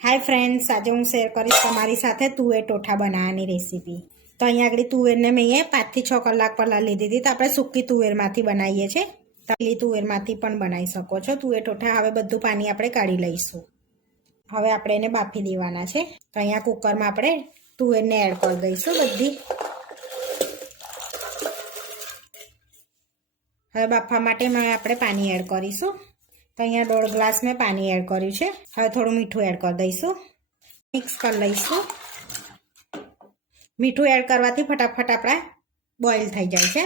Hi friends આજે હું share કરીશ તમારી સાથે તુવેર ટોઠા બનાવવાની રેસીપી તો અહીંયા આગળ તુવેરને મેં અહીંયા પાંચથી છ કલાક પહેલાં લીધી હતી. તો આપણે સૂકી તુવેરમાંથી બનાવીએ છીએ. તલી તુવેરમાંથી પણ બનાવી શકો છો. તુવેર ટોઠા હવે બધું પાણી આપણે કાઢી લઈશું. હવે આપણે એને બાફી દેવાના છે. તો અહીંયા કુકરમાં આપણે તુવેરને એડ કરી દઈશું બધી. હવે બાફવા માટે આપણે પાણી એડ કરીશું. તો અહીંયા દોઢ ગ્લાસ મેં પાણી એડ કર્યું છે. હવે થોડું મીઠું એડ કરી દઈશું. મિક્સ કરી લઈશું. મીઠું એડ કરવાથી ફટાફટ આપણા બોઇલ થઈ જાય છે.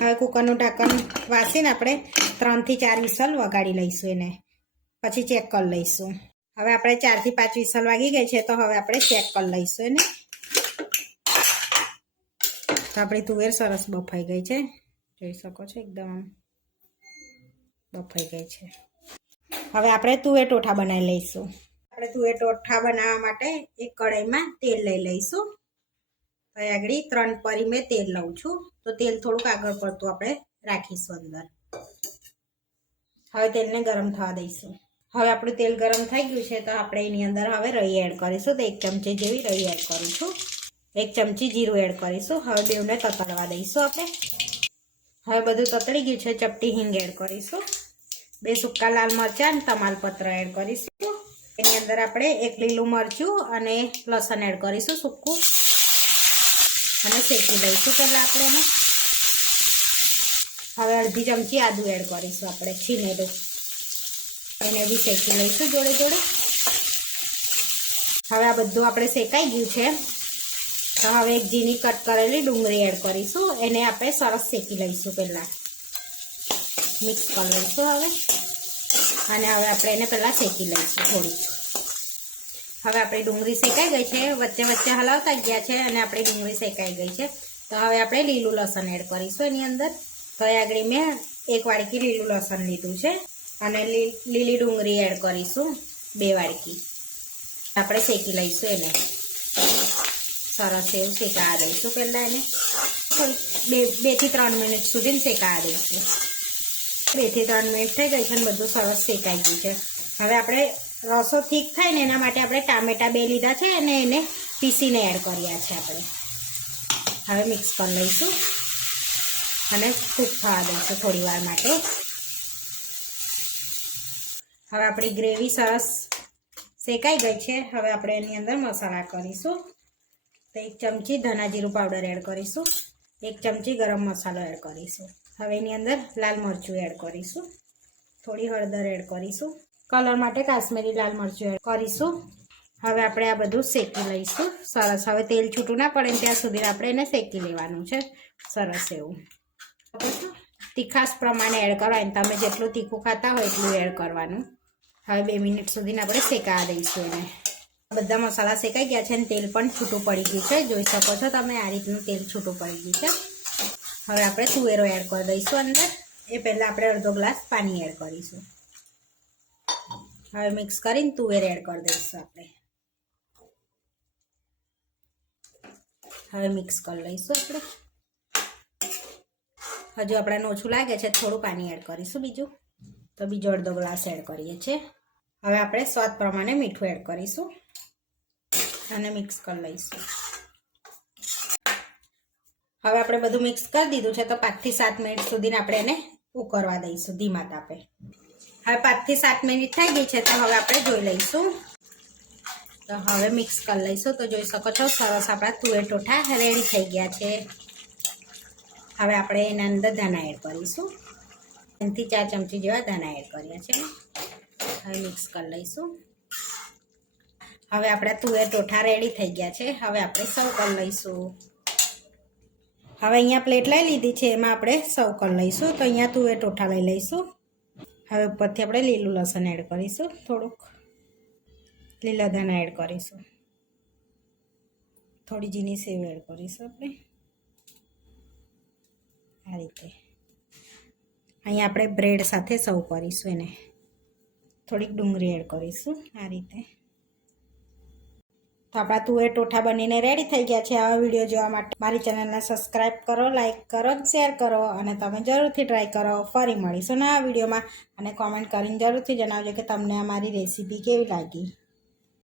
હવે કુકરનું ઢાંકણ વાસીને આપણે ત્રણથી ચાર વિસલ વગાડી લઈશું એને. પછી ચેક કરી લઈશું. હવે આપણે ચારથી પાંચ વિસલ વાગી ગઈ છે તો હવે આપણે ચેક કરી લઈશું એને. તો આપણી તુવેર સરસ બફાઈ ગઈ છે. જોઈ શકો છો એકદમ બફાઈ ગઈ છે. હવે આપણે તુવેર ટોઠા બનાવી લઈશું. આપણે તુવેર ટોઠા બનાવવા માટે એક કઢાઈમાં તેલ લઈ લઈશું. હવે આગળ ત્રણ પરી મેં તેલ લઉં છું. તો તેલ થોડુંક આગળ પડતું આપણે રાખીશું અંદર. હવે તેલને ગરમ થવા દઈશું. હવે આપણું તેલ ગરમ થઈ ગયું છે તો આપણે એની અંદર હવે રઈ એડ કરીશું. તો એક ચમચી જેવી રઈ એડ કરું છું. એક ચમચી જીરું એડ કરીશું. હવે બેવને તતડવા દઈશું આપણે. હવે બધું તતડી ગયું છે. ચપટી હિંગ એડ કરીશું. બે સૂકા લાલ મરચાં અને તમાલપત્ર એડ કરીશું. એની અંદર આપણે એક લીલું મરચું અને લસણ એડ કરીશું સૂકું. અને શેકી લઈશું પહેલાં આપણે એને. હવે અડધી ચમચી આદું એડ કરીશું આપણે છીનેલું એને બી શેકી લઈશું જોડે જોડે. હવે આ બધું આપણે શેકાઈ ગયું છે. તો હવે એક ઝીણી કટ કરેલી ડુંગળી એડ કરીશું. એને આપણે સરસ શેકી લઈશું પહેલાં. મિક્સ કરી લઈશું હવે. અને હવે આપણે એને પહેલાં શેકી લઈશું થોડી હવે આપણી ડુંગળી શેકાઈ ગઈ છે, વચ્ચે વચ્ચે હલાવતા ગયા છે અને આપણી ડુંગળી શેકાઈ ગઈ છે. તો હવે આપણે લીલું લસણ એડ કરીશું એની અંદર. તો એ આગળ મેં એક વાડકી લીલું લસણ લીધું છે અને લીલી ડુંગળી એડ કરીશું બે વાડકી. આપણે શેકી લઈશું એને. સરસ એવું શેકાવા દઈશું પહેલાં એને. બે બેથી ત્રણ મિનિટ સુધી શેકાવા દઈશું. બેથી ત્રણ મિનિટ થઈ ગઈ છે અને બધું સરસ શેકાઈ ગયું છે. હવે આપણે રસો ઠીક થાય ને એના માટે આપણે ટામેટા બે લીધા છે અને એને પીસીને એડ કર્યા છે આપણે. હવે મિક્સ કરી લઈશું અને કૂક થવા દઈશું થોડી વાર માટે. હવે આપણી ગ્રેવી સરસ શેકાઈ ગઈ છે. હવે આપણે એની અંદર મસાલા કરીશું. તો એક ચમચી ધના જીરું પાવડર એડ કરીશું. એક ચમચી ગરમ મસાલો એડ કરીશું. હવે એની અંદર લાલ મરચું એડ કરીશું. થોડી હળદર એડ કરીશું. કલર માટે કાશ્મીરી લાલ મરચું એડ કરીશું. હવે આપણે આ બધું શેકી લઈશું. સરસ. હવે તેલ છૂટું ના પડે ત્યાં સુધી આપણે એને શેકી લેવાનું છે. સરસ એવું. તીખાસ પ્રમાણે એડ કરવાનું તમે જેટલું તીખું ખાતા હોય એટલું એડ કરવાનું. હવે બે મિનિટ સુધી આપણે શેકાવા દઈશું એને. બધા મસાલા શેકાઈ ગયા છે અને તેલ પણ છૂટું પડી ગયું છે. જોઈ શકો છો તમે, આ રીતનું તેલ છૂટું પડી ગયું છે. હવે આપણે તુવેરો એડ કરી દઈશું અંદર. એ પહેલાં આપણે અડધો ગ્લાસ પાણી એડ કરીશું. હવે મિક્સ કરીને તુવેર એડ કરી દઈશું આપણે. હવે મિક્સ કરી લઈશું આપણે. હજુ આપણે ઓછું લાગે છે, થોડું પાણી એડ કરીશું બીજું. તો બીજો અડધો ગ્લાસ એડ કરીએ છીએ. હવે આપણે સ્વાદ પ્રમાણે મીઠું એડ કરીશું. અને મિક્સ કરી લઈશું. હવે આપણે બધું મિક્સ કરી દીધું છે, તો પાંચથી સાત મિનિટ સુધી આપણે એને ઉકળવા દઈશું ધીમા તાપે. હવે પાંચથી સાત મિનિટ થઈ ગઈ છે, તો હવે આપણે જોઈ લઈશું. તો હવે મિક્સ કરી લઈશું, તો જોઈ શકો છો સરસ આપણા તુવેર ટોઠા રેડી થઈ ગયા છે. હવે આપણે એના અંદર ધાના એડ કરીશું. ત્રણથી ચાર ચમચી જેવા ધાના એડ કર્યા છે. હવે મિક્સ કરી લઈશું. હવે આપણા તુવેર ટોઠા રેડી થઈ ગયા છે, હવે આપણે સર્વ કરી લઈશું. હવે અહીંયા પ્લેટ લઈ લીધી છે, એમાં આપણે સર્વ કરી લઈશું. તો અહીંયા તુવેર ટોઠા લઈ લઈશું. હવે ઉપરથી આપણે લીલું લસણ એડ કરીશું, થોડુંક. લીલા ધાણા એડ કરીશું. થોડી જીની સેવ એડ કરીશું આપણે. આ રીતે. અહીંયા આપણે બ્રેડ સાથે સર્વ કરીશું એને. થોડીક ડુંગળી એડ કરીશું, આ રીતે. તો આપણા તુવેર ટોઠા બનીને રેડી થઈ ગયા છે આવા વીડિયો જોવા માટે. મારી ચેનલને સબસ્ક્રાઈબ કરો લાઇક કરો શેર કરો અને તમે જરૂરથી ટ્રાય કરો. ફરી મળીશું ને આ વિડીયોમાં અને કોમેન્ટ કરીને જરૂરથી જણાવજો કે તમને અમારી રેસીપી કેવી લાગી.